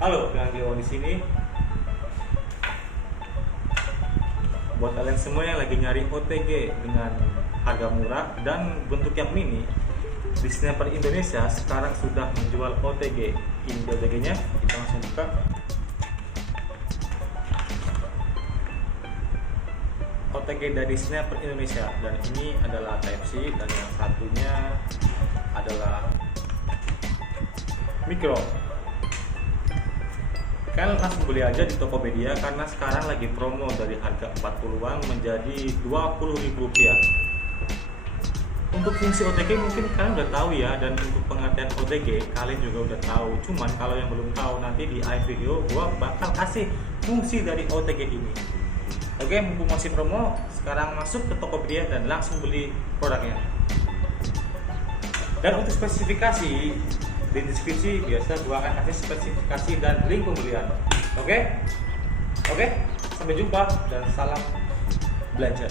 Halo, dengan Dewa di sini. Buat kalian semua yang lagi nyari OTG dengan harga murah dan bentuk yang mini, di Sniper Indonesia sekarang sudah menjual OTG. Ini OTG-nya, kita langsung buka. OTG dari Sniper Indonesia, dan ini adalah Type-C dan yang satunya adalah micro. Kalian langsung beli aja di Tokopedia karena sekarang lagi promo dari harga 40-an menjadi Rp20.000. Untuk fungsi OTG mungkin kalian udah tahu ya, dan untuk pengertian OTG kalian juga udah tahu. Cuman kalau yang belum tahu, nanti di akhir video gua bakal kasih fungsi dari OTG ini. Oke, mumpung masih promo, sekarang masuk ke Tokopedia dan langsung beli produknya. Dan untuk spesifikasi, di deskripsi biasa gua akan kasih spesifikasi dan link pembelian. Oke, sampai jumpa dan salam belanja.